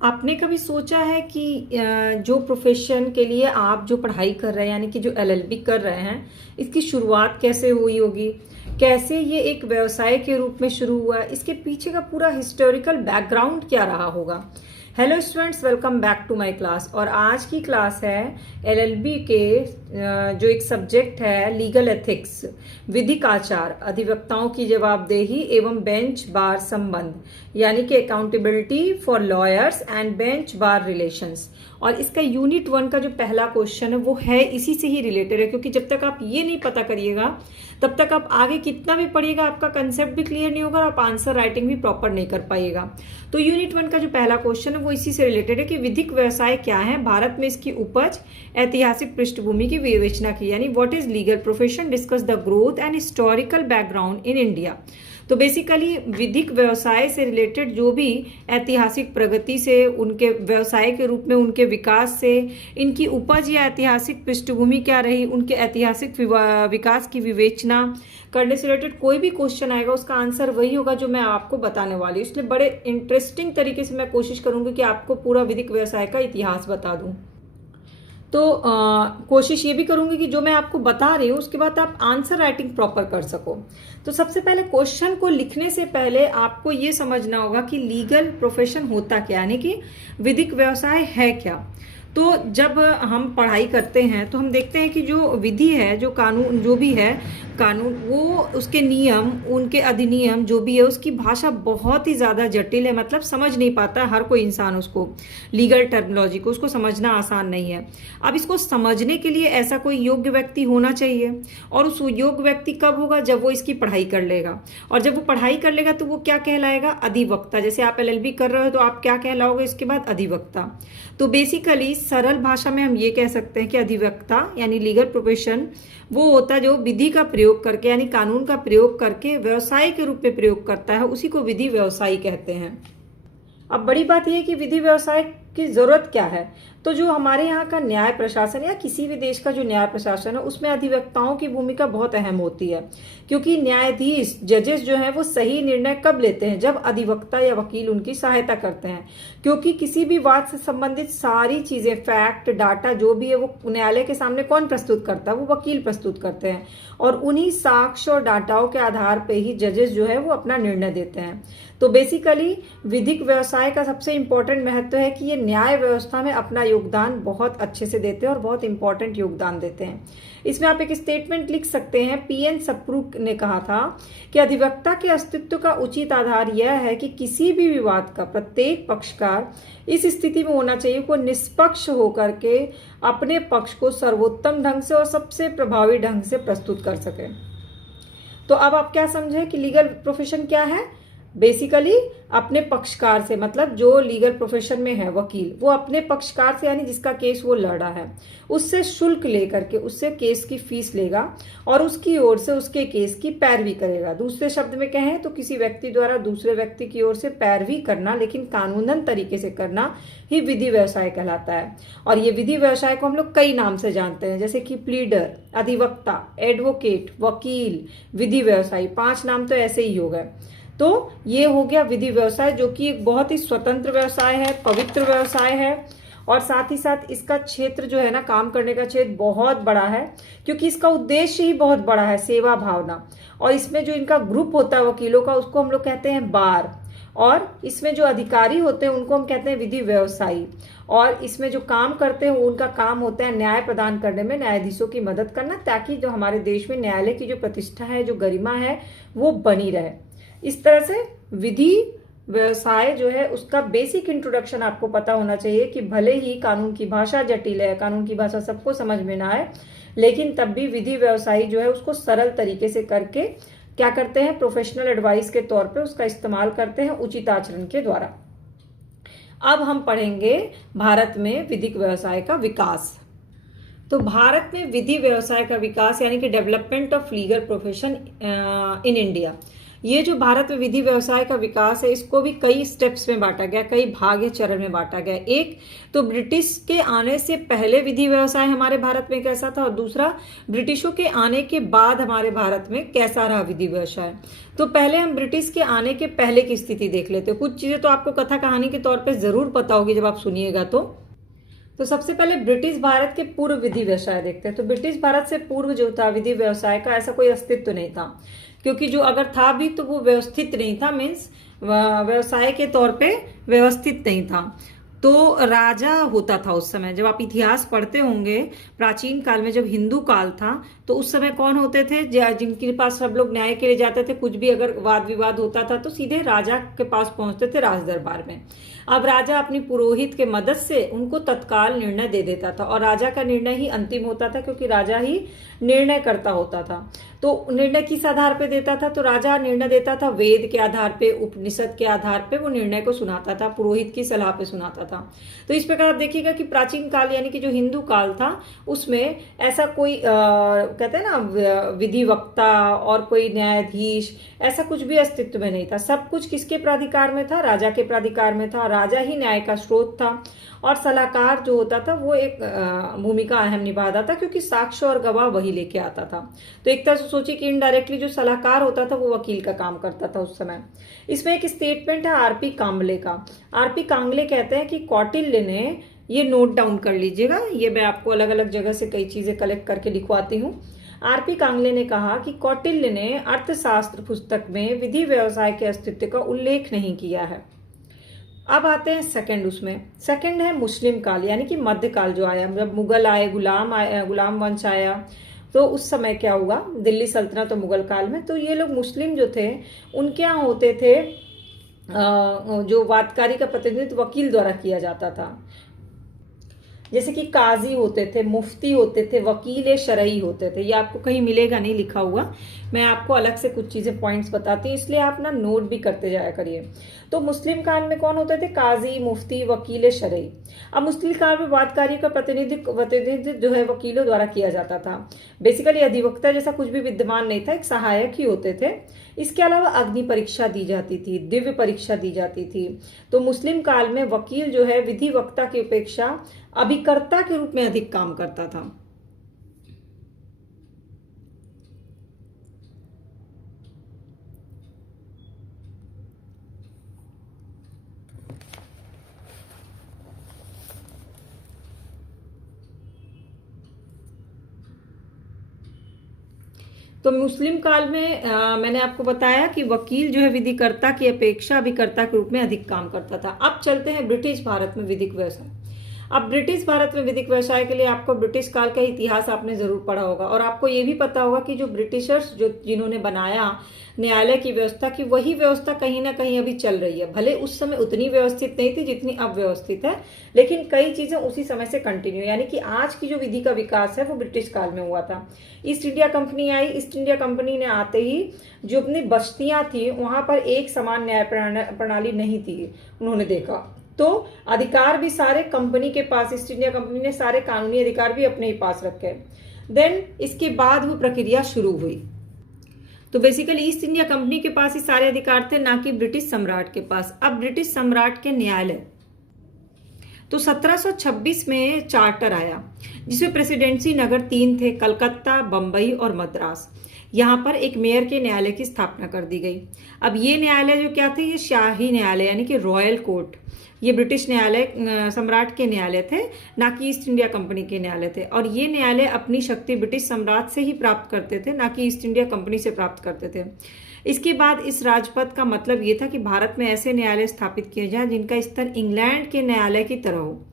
आपने कभी सोचा है कि जो प्रोफेशन के लिए आप जो पढ़ाई कर रहे हैं यानी कि जो एलएलबी कर रहे हैं, इसकी शुरुआत कैसे हुई होगी? कैसे ये एक व्यवसाय के रूप में शुरू हुआ? इसके पीछे का पूरा हिस्टोरिकल बैकग्राउंड क्या रहा होगा? Hello students, welcome back to my class. और आज की क्लास है एलएलबी के जो एक सब्जेक्ट है लीगल एथिक्स, विधिक आचार, अधिवक्ताओं की जवाबदेही एवं बेंच बार संबंध, यानी कि accountability for lawyers and bench bar relations. और इसका यूनिट 1 का जो पहला क्वेश्चन है वो है इसी से ही रिलेटेड है, क्योंकि जब तक आप ये नहीं पता करिएगा तब तक आप आगे कितना भी पढ़िएगा आपका कंसेप्ट भी क्लियर नहीं होगा और आप आंसर राइटिंग भी प्रॉपर नहीं कर पाइएगा। तो यूनिट 1 का जो पहला क्वेश्चन है वो इसी से रिलेटेड है कि विधिक व्यवसाय क्या है, भारत में इसकी उपज, ऐतिहासिक पृष्ठभूमि की विवेचना की, यानी what is legal profession, discuss the growth and historical background in India. तो बेसिकली विधिक व्यवसाय से रिलेटेड जो भी ऐतिहासिक प्रगति से, उनके व्यवसाय के रूप में उनके विकास से, इनकी उपज या ऐतिहासिक पृष्ठभूमि क्या रही, उनके ऐतिहासिक विकास की विवेचना करने से रिलेटेड कोई भी क्वेश्चन आएगा उसका आंसर वही होगा जो मैं आपको बताने वाली हूँ। इसलिए बड़े इंटरेस्टिंग तरीके से मैं कोशिश करूंगी कि आपको पूरा विधिक व्यवसाय का इतिहास बता दूं। तो कोशिश ये भी करूंगी कि जो मैं आपको बता रही हूँ उसके बाद आप आंसर राइटिंग प्रॉपर कर सको। तो सबसे पहले क्वेश्चन को लिखने से पहले आपको ये समझना होगा कि लीगल प्रोफेशन होता क्या, यानी कि विधिक व्यवसाय है क्या। तो जब हम पढ़ाई करते हैं तो हम देखते हैं कि जो विधि है, जो कानून, जो भी है कानून, वो उसके नियम, उनके अधिनियम जो भी है, उसकी भाषा बहुत ही ज़्यादा जटिल है। मतलब समझ नहीं पाता हर कोई इंसान उसको, लीगल टर्मिनोलॉजी को उसको समझना आसान नहीं है। अब इसको समझने के लिए ऐसा कोई योग्य व्यक्ति होना चाहिए, और उस योग्य व्यक्ति कब होगा? जब वो इसकी पढ़ाई कर लेगा। और जब वो पढ़ाई कर लेगा तो वो क्या कहलाएगा? अधिवक्ता। जैसे आप एलएलबी कर रहे हो तो आप क्या कहलाओगे इसके बाद? अधिवक्ता। तो बेसिकली सरल भाषा में हम ये कह सकते हैं कि अधिवक्ता यानी लीगल प्रोफेशन वो होता है जो विधि का प्रयोग करके, यानी कानून का प्रयोग करके व्यवसाय के रूप में प्रयोग करता है, उसी को विधि व्यवसायी कहते हैं। अब बड़ी बात यह है कि विधि व्यवसाय की जरूरत क्या है। तो जो हमारे यहाँ का न्याय प्रशासन या किसी भी देश का जो न्याय प्रशासन है उसमें अधिवक्ताओं की भूमिका बहुत अहम होती है, क्योंकि न्यायाधीश, जजेस जो है वो सही निर्णय कब लेते हैं? जब अधिवक्ता या वकील उनकी सहायता करते हैं। क्योंकि किसी भी बात से संबंधित सारी चीजें, फैक्ट, डाटा जो भी है वो न्यायालय के सामने कौन प्रस्तुत करता है? वो वकील प्रस्तुत करते हैं। और उन्हीं साक्ष्य और डाटाओं के आधार पर ही जजेस जो है वो अपना निर्णय देते हैं। तो बेसिकली विधिक व्यवसाय का सबसे इंपॉर्टेंट महत्व है कि ये न्याय व्यवस्था में अपना योगदान बहुत अच्छे से देते हैं और बहुत इंपॉर्टेंट योगदान देते हैं। इसमें आप एक स्टेटमेंट लिख सकते हैं। पीएन सप्रू ने कहा था कि अधिवक्ता के अस्तित्व का उचित आधार यह है कि किसी भी विवाद का प्रत्येक पक्षकार इस स्थिति में होना चाहिए को निष्पक्ष होकर के अपने पक्ष को सर्वोत्तम ढंग से और सबसे प्रभावी ढंग से प्रस्तुत कर सके। तो अब आप क्या समझे कि लीगल प्रोफेशन क्या है? बेसिकली अपने पक्षकार से, मतलब जो लीगल प्रोफेशन में है वकील, वो अपने पक्षकार से यानी जिसका केस वो लड़ रहा है उससे शुल्क लेकर के उससे केस की फीस लेगा और उसकी ओर से उसके केस की पैरवी करेगा। दूसरे शब्द में कहें तो किसी व्यक्ति द्वारा दूसरे व्यक्ति की ओर से पैरवी करना, लेकिन कानूनन तरीके से करना ही विधि व्यवसाय कहलाता है। और ये विधि व्यवसाय को हम लोग कई नाम से जानते हैं, जैसे कि प्लीडर, अधिवक्ता, एडवोकेट, वकील, विधि व्यवसायी। 5 नाम तो ऐसे ही हो गए। तो ये हो गया विधि व्यवसाय, जो कि एक बहुत ही स्वतंत्र व्यवसाय है, पवित्र व्यवसाय है। और साथ ही साथ इसका क्षेत्र जो है ना, काम करने का क्षेत्र बहुत बड़ा है, क्योंकि इसका उद्देश्य ही बहुत बड़ा है, सेवा भावना। और इसमें जो इनका ग्रुप होता है वकीलों का, उसको हम लोग कहते हैं बार। और इसमें जो अधिकारी होते हैं उनको हम कहते हैं विधि व्यवसायी। और इसमें जो काम करते हैं उनका काम होता है न्याय प्रदान करने में न्यायाधीशों की मदद करना, ताकि जो हमारे देश में न्यायालय की जो प्रतिष्ठा है, जो गरिमा है, वो बनी रहे। इस तरह से विधि व्यवसाय जो है उसका बेसिक इंट्रोडक्शन आपको पता होना चाहिए कि भले ही कानून की भाषा जटिल है, कानून की भाषा सबको समझ में ना आए, लेकिन तब भी विधि व्यवसायी जो है उसको सरल तरीके से करके क्या करते हैं? प्रोफेशनल एडवाइस के तौर पे उसका इस्तेमाल करते हैं उचित आचरण के द्वारा। अब हम पढ़ेंगे भारत में विधिक व्यवसाय का विकास। तो भारत में विधि व्यवसाय का विकास यानी कि development of legal profession in India, ये जो भारत में विधि व्यवसाय का विकास है, इसको भी कई स्टेप्स में बांटा गया, कई भाग या चरण में बांटा गया। एक तो ब्रिटिश के आने से पहले विधि व्यवसाय हमारे भारत में कैसा था, और दूसरा ब्रिटिशों के आने के बाद हमारे भारत में कैसा रहा विधि व्यवसाय। तो पहले हम ब्रिटिश के आने के पहले की स्थिति देख लेते हैं। कुछ चीजें तो आपको कथा कहानी के तौर पे जरूर पता होगी जब आप सुनिएगा। तो सबसे पहले ब्रिटिश भारत के पूर्व विधि व्यवसाय देखते हैं। तो ब्रिटिश भारत से पूर्व जो था विधि व्यवसाय का, ऐसा कोई अस्तित्व नहीं था, क्योंकि जो अगर था भी तो वो व्यवस्थित नहीं था, मीन्स व्यवसाय के तौर पे व्यवस्थित नहीं था। तो राजा होता था उस समय। जब आप इतिहास पढ़ते होंगे प्राचीन काल में, जब हिंदू काल था, तो उस समय कौन होते थे, जिनके पास सब लोग न्याय के लिए जाते थे। कुछ भी अगर वाद विवाद होता था तो सीधे राजा के पास पहुंचते थे, राज दरबार में। अब राजा अपनी पुरोहित के मदद से उनको तत्काल निर्णय दे देता था, और राजा का निर्णय ही अंतिम होता था, क्योंकि राजा ही निर्णय करता होता था। तो निर्णय किस आधार पे देता था, तो राजा निर्णय देता था वेद के आधार पे, उपनिषद के आधार पे वो निर्णय को सुनाता था, पुरोहित की सलाह पे सुनाता था। तो इस प्रकार आप देखिएगा कि प्राचीन काल यानी कि जो हिंदू काल था, उसमें ऐसा कोई कहते हैं ना विधिवक्ता और कोई न्यायाधीश, ऐसा कुछ भी अस्तित्व में नहीं था। सब कुछ किसके प्राधिकार में था, राजा के प्राधिकार में था। राजा ही न्याय का स्रोत था, और सलाहकार जो होता था वो एक भूमिका अहम निभाता था, क्योंकि साक्ष्य और गवाह वही लेके आता था। तो एक तरह से सोचिए कि इनडायरेक्टली जो सलाहकार होता था वो वकील का काम करता था उस समय। इसमें एक स्टेटमेंट है आरपी कांबले का। आरपी कांबले कहते हैं कि कौटिल्य ने, ये नोट डाउन कर लीजिएगा, ये मैं आपको अलग अलग जगह से कई चीजें कलेक्ट करके लिखवाती हूँ। आरपी कांगले ने कहा कि कौटिल्य ने अर्थशास्त्र पुस्तक में विधि व्यवसाय के अस्तित्व का उल्लेख नहीं किया है। अब आते हैं सेकंड, उसमें सेकंड है मुस्लिम काल, यानी कि मध्यकाल जो आया, जब मुगल आए, गुलाम वंश आया, तो उस समय क्या हुआ, दिल्ली सल्तनत और मुगल काल में। तो ये लोग मुस्लिम जो थे, उनके यहाँ होते थे जो वादकारी का प्रतिनिधित्व वकील द्वारा किया जाता था। जैसे कि काजी होते थे, मुफ्ती होते थे, वकील शरई होते थे। ये आपको कहीं मिलेगा नहीं लिखा हुआ, मैं आपको अलग से कुछ चीजें पॉइंट्स बताती हूँ, इसलिए आप ना नोट भी करते जाया करिए। तो मुस्लिम काल में कौन होते थे, काजी, मुफ्ती, वकील शरई। अब मुस्लिम काल में वादकारी का प्रतिनिधित्व जो है वकीलों द्वारा किया जाता था। बेसिकली अधिवक्ता जैसा कुछ भी विद्यमान नहीं था, एक सहायक ही होते थे। इसके अलावा अग्नि परीक्षा दी जाती थी, दिव्य परीक्षा दी जाती थी। तो मुस्लिम काल में वकील जो है विधि वक्ता की अपेक्षा अभिकर्ता के रूप में अधिक काम करता था। तो मुस्लिम काल में मैंने आपको बताया कि वकील जो है विधिकर्ता की अपेक्षा अभिकर्ता के रूप में अधिक काम करता था। अब चलते हैं ब्रिटिश भारत में विधिक व्यवसाय। अब ब्रिटिश भारत में विधिक व्यवसाय के लिए आपको ब्रिटिश काल का इतिहास आपने जरूर पढ़ा होगा, और आपको ये भी पता होगा कि जो ब्रिटिशर्स जिन्होंने बनाया न्यायालय की व्यवस्था की, वही व्यवस्था कहीं ना कहीं अभी चल रही है। भले उस समय उतनी व्यवस्थित नहीं थी जितनी अब व्यवस्थित है, लेकिन कई चीजें उसी समय से कंटिन्यू, यानी कि आज की जो विधि का विकास है वो ब्रिटिश काल में हुआ था। ईस्ट इंडिया कंपनी आई, ईस्ट इंडिया कंपनी ने आते ही जो अपनी बस्तियां थी वहां पर एक समान न्याय प्रणाली नहीं थी, उन्होंने देखा। तो अधिकार भी सारे कंपनी के पास, ईस्ट इंडिया कंपनी ने सारे कानूनी अधिकार भी अपने ही पास रखे। देन इसके बाद वो प्रक्रिया शुरू हुई। तो बेसिकली ईस्ट इंडिया कंपनी के पास ही सारे अधिकार थे, ना कि ब्रिटिश सम्राट के पास। अब ब्रिटिश सम्राट के न्यायालय, तो 1726 में चार्टर आया जिसमें प्रेसिडेंसी नगर 3 थे, कलकत्ता, बंबई और मद्रास। यहाँ पर एक मेयर के न्यायालय की स्थापना कर दी गई। अब ये न्यायालय जो क्या थे, ये शाही न्यायालय यानी कि रॉयल कोर्ट, ये ब्रिटिश न्यायालय सम्राट के न्यायालय थे, ना कि ईस्ट इंडिया कंपनी के न्यायालय थे। और ये न्यायालय अपनी शक्ति ब्रिटिश सम्राट से ही प्राप्त करते थे, ना कि ईस्ट इंडिया कंपनी से प्राप्त करते थे। इसके बाद इस राजपथ का मतलब ये था कि भारत में ऐसे न्यायालय स्थापित किए जाएं जिनका स्तर इंग्लैंड के न्यायालय की तरह हो।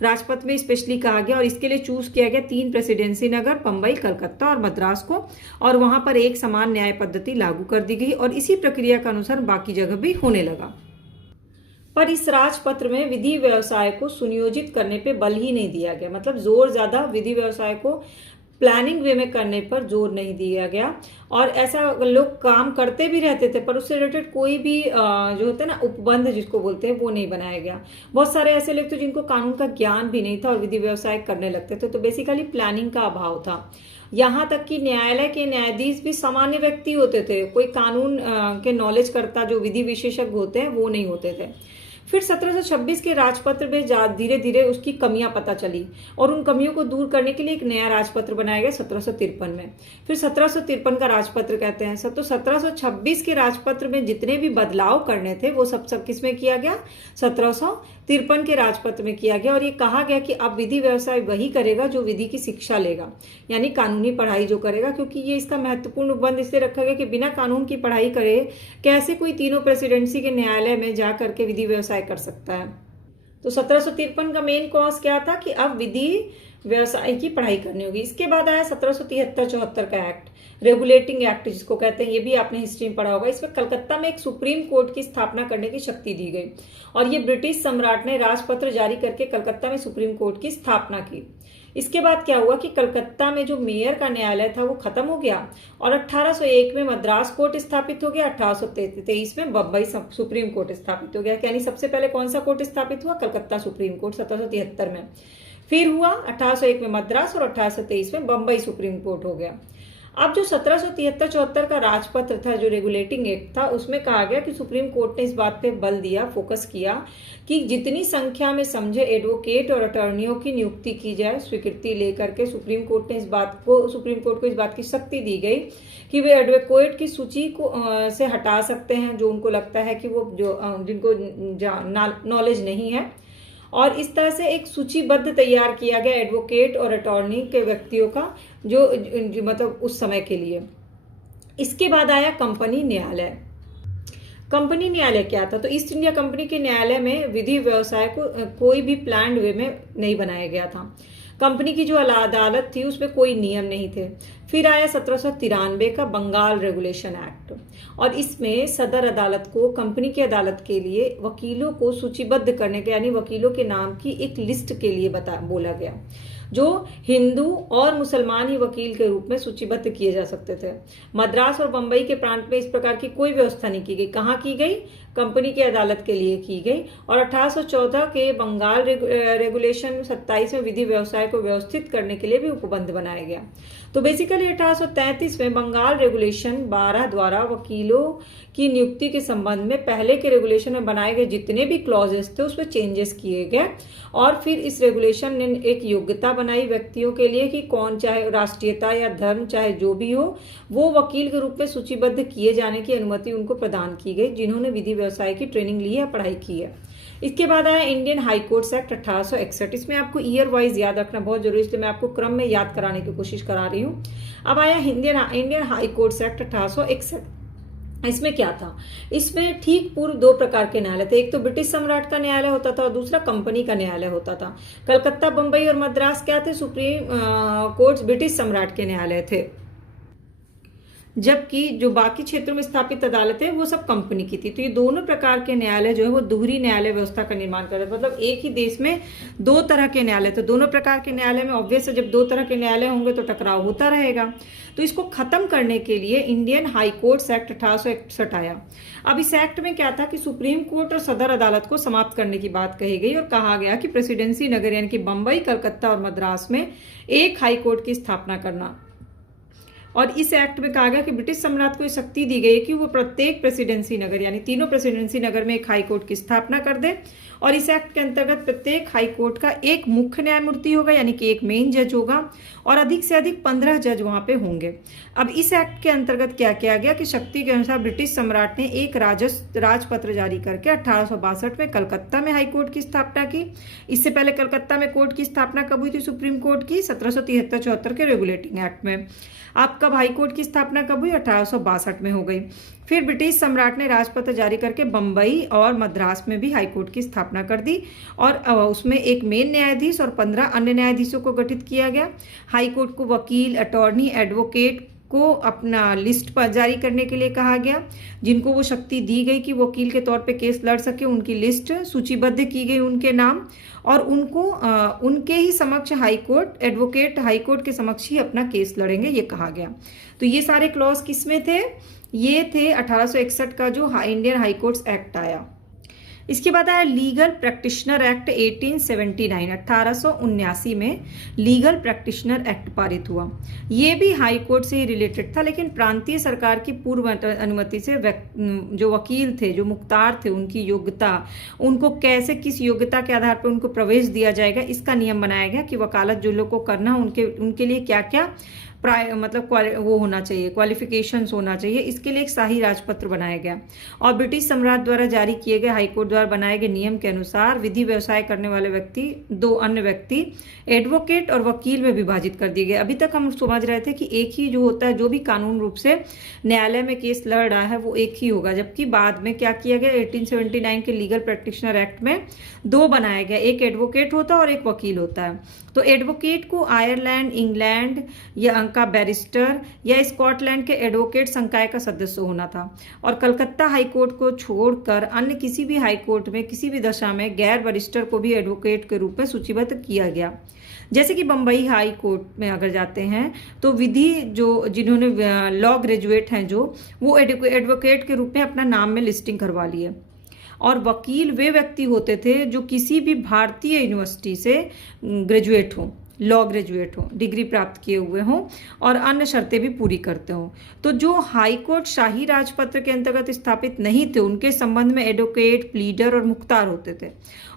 राजपथ में स्पेशली कहा गया, और इसके लिए चूज किया गया 3 प्रेसिडेंसी नगर, बंबई, कलकत्ता और मद्रास को, और वहां पर एक समान न्याय पद्धति लागू कर दी गई, और इसी प्रक्रिया के अनुसार बाकी जगह भी होने लगा। पर इस राजपत्र में विधि व्यवसाय को सुनियोजित करने पे बल ही नहीं दिया गया, मतलब जोर ज्यादा विधि व्यवसाय को प्लानिंग वे में करने पर जोर नहीं दिया गया। और ऐसा लोग काम करते भी रहते थे पर उससे रिलेटेड कोई भी जो होता है ना उपबंध जिसको बोलते हैं वो नहीं बनाया गया। बहुत सारे ऐसे लोग थे जिनको कानून का ज्ञान भी नहीं था और विधि व्यवसाय करने लगते थे, तो बेसिकली प्लानिंग का अभाव था। यहाँ तक कि न्यायालय के न्यायाधीश भी सामान्य व्यक्ति होते थे, कोई कानून के नॉलेज करता जो विधि विशेषज्ञ होते हैं वो नहीं होते थे। फिर 1726 के राजपत्र में धीरे धीरे उसकी कमियां पता चली और उन कमियों को दूर करने के लिए एक नया राजपत्र बनाया गया 1753 में। फिर 1753 का राजपत्र कहते हैं। तो 1726 के राजपत्र में जितने भी बदलाव करने थे वो सब किस में किया गया, 1753 के राजपत्र में किया गया। और ये कहा गया कि अब विधि व्यवसाय वही करेगा जो विधि की शिक्षा लेगा, यानी कानूनी पढ़ाई जो करेगा, क्योंकि ये इसका महत्वपूर्ण उपबंध इसलिए रखा गया कि बिना कानून की पढ़ाई करे कैसे कोई तीनों प्रेसिडेंसी के न्यायालय में जा करके विधि व्यवसाय कर सकता है। तो 1753 का मेन कॉज क्या था कि अब विधि व्यवसाय की पढ़ाई करनी होगी। इसके बाद आया 1773-74 का एक्ट, रेगुलेटिंग एक्ट जिसको कहते हैं, ये भी आपने हिस्ट्री में पढ़ा होगा। इसमें कलकत्ता में एक सुप्रीम कोर्ट की स्थापना करने की शक्ति दी गई और ये ब्रिटिश सम्राट ने राजपत्र जारी करके कलकत्ता में सुप्रीम कोर्ट की स्थापना की। इसके बाद क्या हुआ कि कलकत्ता में जो मेयर का न्यायालय था वो खत्म हो गया और 1801 में मद्रास कोर्ट स्थापित हो गया। 1823 में बम्बई सुप्रीम कोर्ट स्थापित हो गया। यानी सबसे पहले कौन सा कोर्ट स्थापित हुआ, कलकत्ता सुप्रीम कोर्ट 1773 में। फिर हुआ 1801 में मद्रास और 1823 में बम्बई सुप्रीम कोर्ट हो गया। अब जो 1773-74 का राजपत्र था, जो रेगुलेटिंग एक्ट था, उसमें कहा गया कि सुप्रीम कोर्ट ने इस बात पे बल दिया, फोकस किया कि जितनी संख्या में समझे एडवोकेट और अटॉर्नियों की नियुक्ति की जाए। स्वीकृति लेकर के सुप्रीम कोर्ट को इस बात की शक्ति दी गई कि वे एडवोकेट की सूची को से हटा सकते हैं जो उनको लगता है कि वो जिनको नॉलेज नहीं है, और इस तरह से एक सूचीबद्ध तैयार किया गया एडवोकेट और अटॉर्नी के व्यक्तियों का जो मतलब उस समय के लिए। इसके बाद आया कंपनी न्यायालय। कंपनी न्यायालय क्या था, तो ईस्ट इंडिया कंपनी के न्यायालय में विधि व्यवसाय को कोई भी प्लान्ड वे में नहीं बनाया गया था। कंपनी की जो अदालत थी उसमें कोई नियम नहीं थे। फिर आया 1793 का बंगाल रेगुलेशन एक्ट और इसमें सदर अदालत को कंपनी की अदालत के लिए वकीलों को सूचीबद्ध करने के, यानी वकीलों के नाम की एक लिस्ट के लिए बोला गया जो हिंदू और मुसलमान ही वकील के रूप में सूचीबद्ध किए जा सकते थे। मद्रास और बंबई के प्रांत में इस प्रकार की कोई व्यवस्था नहीं की गई। कहाँ की गई, कंपनी की अदालत के लिए की गई। और 1814 के बंगाल रेगुलेशन 27 में विधि व्यवसाय को व्यवस्थित करने के लिए भी उपबंध बनाया गया। तो बेसिकली 1833 में बंगाल रेगुलेशन 12 द्वारा वकीलों की नियुक्ति के संबंध में पहले के रेगुलेशन में बनाए गए जितने भी क्लॉजेस थे उसमें चेंजेस किए गए और फिर इस रेगुलेशन ने एक योग्यता बनाई व्यक्तियों के लिए कि कौन, चाहे राष्ट्रीयता या धर्म चाहे जो भी हो, वो वकील के रूप में सूचीबद्ध किए जाने की अनुमति उनको प्रदान की गई जिन्होंने विधि व्यवसाय की ट्रेनिंग ली या पढ़ाई की है। इसके बाद आया इंडियन हाई कोर्ट्स एक्ट 1861। इसमें आपको ईयर वाइज याद रखना बहुत जरूरी है, इसलिए मैं आपको क्रम में याद कराने की कोशिश करा रही हूँ। अब आया इंडियन हाई कोर्ट्स एक्ट 1861। इसमें क्या था, इसमें ठीक पूर्व दो प्रकार के न्यायालय थे। एक तो ब्रिटिश सम्राट का न्यायालय होता था और दूसरा कंपनी का न्यायालय होता था। कलकत्ता, बंबई और मद्रास क्या थे, सुप्रीम कोर्ट्स ब्रिटिश सम्राट के न्यायालय थे, जबकि जो बाकी क्षेत्रों में स्थापित अदालतें वो सब कंपनी की थी। तो ये दोनों प्रकार के न्यायालय जो है वो दोहरी न्यायालय व्यवस्था का निर्माण कर रहे थे। मतलब एक ही देश में दो तरह के न्यायालय, तो दोनों प्रकार के न्यायालय में ऑब्वियस है जब दो तरह के न्यायालय होंगे तो टकराव होता रहेगा। तो इसको खत्म करने के लिए इंडियन हाई कोर्ट्स एक्ट 1861 आया। अब इस एक्ट में क्या था कि सुप्रीम कोर्ट और सदर अदालत को समाप्त करने की बात कही गई और कहा गया कि प्रेसिडेंसी नगर यानी कि बंबई, कलकत्ता और मद्रास में एक हाई कोर्ट की स्थापना करना। और इस एक्ट में कहा गया कि ब्रिटिश सम्राट को शक्ति दी गई कि वो प्रत्येक प्रेसिडेंसी नगर यानी तीनों प्रेसिडेंसी नगर में एक हाई कोर्ट की स्थापना कर दे। और इस एक्ट के अंतर्गत प्रत्येक हाई कोर्ट का एक मुख्य न्यायमूर्ति होगा यानी कि एक मेन जज होगा और अधिक से अधिक 15 जज वहां पे होंगे। अब इस एक्ट के अंतर्गत क्या किया गया कि शक्ति के अनुसार ब्रिटिश सम्राट ने एक राजपत्र जारी करके 1862 में कलकत्ता में हाई कोर्ट की स्थापना की। इससे पहले कलकत्ता में कोर्ट की स्थापना कब हुई थी, सुप्रीम कोर्ट की 1773-74 के रेगुलेटिंग एक्ट में। अब कब हाई कोर्ट की स्थापना कब हुई, 1862 में हो गई। फिर ब्रिटिश सम्राट ने राजपत्र जारी करके बंबई और मद्रास में भी हाई कोर्ट की स्थापना कर दी और उसमें एक मेन न्यायाधीश और 15 अन्य न्यायाधीशों को गठित किया गया। हाई कोर्ट को वकील, अटॉर्नी, एडवोकेट को अपना लिस्ट पर जारी करने के लिए कहा गया। जिनको वो शक्ति दी गई कि वकील के तौर पे केस लड़ सके, उनकी लिस्ट सूचीबद्ध की गई, उनके नाम, और उनको उनके ही समक्ष हाईकोर्ट, एडवोकेट हाईकोर्ट के समक्ष ही अपना केस लड़ेंगे, ये कहा गया। तो ये सारे क्लॉज किस में थे? ये थे 1861 का जो इंडियन हाईकोर्ट्स एक्ट आया। इसके बाद आया लीगल प्रैक्टिशनर एक्ट 1879, 1879 में लीगल प्रैक्टिशनर एक्ट पारित हुआ। ये भी हाई कोर्ट से ही रिलेटेड था, लेकिन प्रांतीय सरकार की पूर्व अनुमति से जो वकील थे, जो मुख्तार थे, उनकी योग्यता, उनको कैसे, किस योग्यता के आधार पर उनको प्रवेश दिया जाएगा, इसका नियम बनाया गया कि वकालत जो लोग को करना, उनके लिए क्या क्या मतलब वो होना चाहिए, क्वालिफिकेशंस होना चाहिए। इसके लिए एक शाही राजपत्र बनाया गया और ब्रिटिश सम्राट द्वारा जारी किए गए हाईकोर्ट द्वारा बनाए गए नियम के अनुसार विधि व्यवसाय करने वाले व्यक्ति, दो अन्य व्यक्ति, एडवोकेट और वकील में विभाजित कर दिए गए। अभी तक हम समझ रहे थे कि एक ही जो होता है, जो भी कानून रूप से न्यायालय में केस लड़ रहा है वो एक ही होगा, जबकि बाद में क्या किया गया, 1879 के लीगल प्रैक्टिशनर एक्ट में दो बनाया गया, एक एडवोकेट होता है और एक वकील होता है। तो एडवोकेट को आयरलैंड, इंग्लैंड या का बैरिस्टर या स्कॉटलैंड के एडवोकेट संकाय का सदस्य होना था, और कलकत्ता हाईकोर्ट को छोड़कर अन्य किसी भी हाईकोर्ट में किसी भी दशा में गैर बैरिस्टर को भी एडवोकेट के रूप में सूचीबद्ध किया गया। जैसे कि बम्बई हाई कोर्ट में अगर जाते हैं तो विधि जो जिन्होंने लॉ ग्रेजुएट हैं जो, वो एडवोकेट के रूप में अपना नाम में लिस्टिंग करवा लिए, और वकील वे व्यक्ति होते थे जो किसी भी भारतीय यूनिवर्सिटी से ग्रेजुएट हों, लॉ ग्रेजुएट हों, डिग्री प्राप्त किए हुए हों और अन्य शर्तें भी पूरी करते हों। तो जो हाईकोर्ट शाही राजपत्र के अंतर्गत स्थापित नहीं थे, उनके संबंध में एडवोकेट, प्लीडर और मुख्तार होते थे,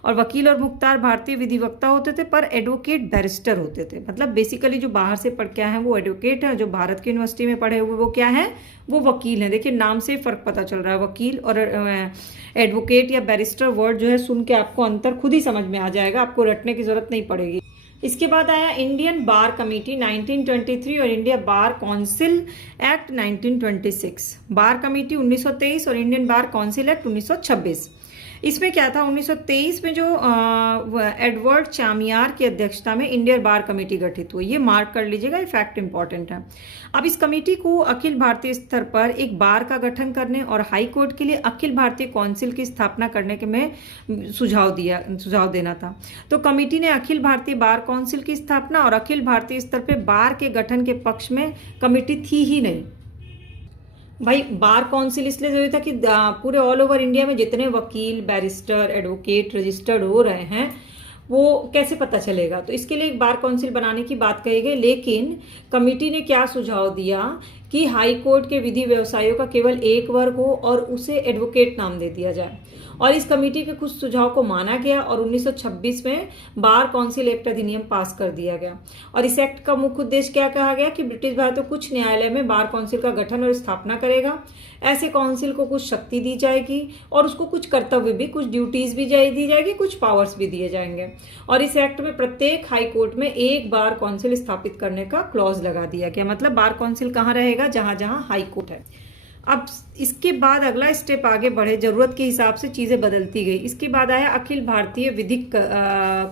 और वकील और मुख्तार भारतीय विधिवक्ता होते थे, पर एडवोकेट बैरिस्टर होते थे। मतलब बेसिकली जो बाहर से पढ़ के आए हैं वो एडवोकेट है, जो भारत की यूनिवर्सिटी में पढ़े हुए वो क्या है, वो वकील हैं। देखिए नाम से फर्क पता चल रहा है, वकील और एडवोकेट या बैरिस्टर वर्ड जो है सुन के आपको अंतर खुद ही समझ में आ जाएगा, आपको रटने की जरूरत नहीं पड़ेगी। इसके बाद आया इंडियन बार कमेटी 1923 और इंडिया बार काउंसिल एक्ट 1926। बार कमेटी 1923 और इंडियन बार काउंसिल एक्ट 1926। इसमें क्या था, 1923 में जो एडवर्ड चामियार की अध्यक्षता में इंडियन बार कमेटी गठित हुई। ये मार्क कर लीजिएगा, ये फैक्ट इंपॉर्टेंट है। अब इस कमेटी को अखिल भारतीय स्तर पर एक बार का गठन करने और हाई कोर्ट के लिए अखिल भारतीय काउंसिल की स्थापना करने के में सुझाव देना था। तो कमेटी ने अखिल भारतीय बार काउंसिल की स्थापना और अखिल भारतीय स्तर पर बार के गठन के पक्ष में कमेटी थी ही नहीं। भाई बार काउंसिल इसलिए जरूरी था कि पूरे ऑल ओवर इंडिया में जितने वकील, बैरिस्टर, एडवोकेट रजिस्टर्ड हो रहे हैं वो कैसे पता चलेगा, तो इसके लिए एक बार काउंसिल बनाने की बात कही गई। लेकिन कमेटी ने क्या सुझाव दिया कि हाई कोर्ट के विधि व्यवसायों का केवल एक वर्ग हो और उसे एडवोकेट नाम दे दिया जाए, और इस कमेटी के कुछ सुझाव को माना गया और 1926 में बार काउंसिल एक्ट अधिनियम पास कर दिया गया। और इस एक्ट का मुख्य उद्देश्य क्या कहा गया कि ब्रिटिश भारत कुछ न्यायालय में बार काउंसिल का गठन और स्थापना करेगा। ऐसे काउंसिल को कुछ शक्ति दी जाएगी और उसको कुछ कर्तव्य भी, कुछ ड्यूटीज भी दी जाएगी, कुछ पावर्स भी दिए जाएंगे। और इस एक्ट में प्रत्येक हाई कोर्ट में एक बार काउंसिल स्थापित करने का क्लॉज लगा दिया गया। मतलब बार काउंसिल कहाँ रहेगा, जहां जहां हाई कोर्ट है। अब इसके बाद अगला स्टेप आगे बढ़े, जरूरत के हिसाब से चीजें बदलती गई। इसके बाद आया अखिल भारतीय विधिक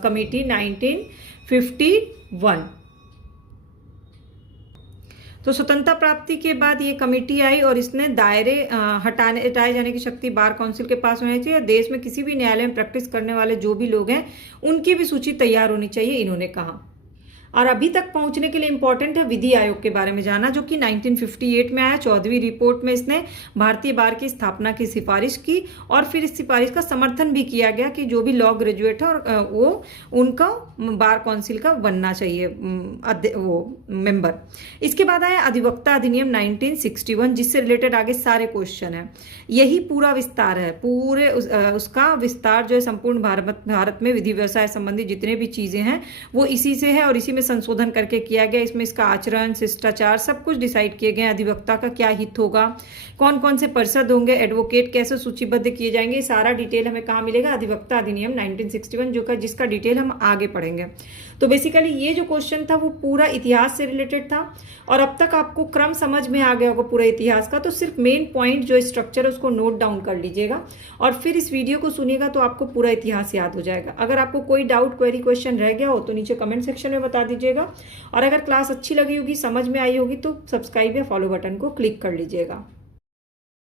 कमेटी 1951। तो स्वतंत्रता प्राप्ति के बाद ये कमेटी आई और इसने दायरे हटाए जाने की शक्ति बार काउंसिल के पास होनी चाहिए, और देश में किसी भी न्यायालय में प्रैक्टिस करने वाले जो भी लोग हैं उनकी भी सूची तैयार होनी चाहिए, इन्होंने कहा। और अभी तक पहुंचने के लिए इंपॉर्टेंट है विधि आयोग के बारे में जाना, जो कि 1958 में आया। 14वीं रिपोर्ट में इसने भारतीय बार की स्थापना की सिफारिश की और फिर इस सिफारिश का समर्थन भी किया गया कि जो भी लॉ ग्रेजुएट है और वो उनका बार काउंसिल का बनना चाहिए वो मेंबर। इसके बाद आया अधिवक्ता अधिनियम 1961, जिससे रिलेटेड आगे सारे क्वेश्चन है। यही पूरा विस्तार है, पूरे उसका विस्तार जो है संपूर्ण भारत में विधि व्यवसाय संबंधी जितने भी चीजें हैं वो इसी से है और इसी में संशोधन करके किया गया। इसमें इसका आचरण, शिष्टाचार सब कुछ डिसाइड किए गए। अधिवक्ता का क्या हित होगा, कौन कौन से परिषद होंगे, एडवोकेट कैसे सूचीबद्ध किए जाएंगे, सारा डिटेल हमें कहाँ मिलेगा, अधिवक्ता अधिनियम 1961 जिसका डिटेल हम आगे पढ़ेंगे। तो बेसिकली ये जो क्वेश्चन था वो पूरा इतिहास से रिलेटेड था और अब तक आपको क्रम समझ में आ गया होगा पूरे इतिहास का। तो सिर्फ मेन पॉइंट जो स्ट्रक्चर है उसको नोट डाउन कर लीजिएगा और फिर इस वीडियो को सुनिएगा तो आपको पूरा इतिहास याद हो जाएगा। अगर आपको कोई डाउट, क्वेरी, क्वेश्चन रह गया हो तो नीचे कमेंट सेक्शन में बता दीजिएगा। और अगर क्लास अच्छी लगी होगी, समझ में आई होगी, तो सब्सक्राइब या फॉलो बटन को क्लिक कर लीजिएगा।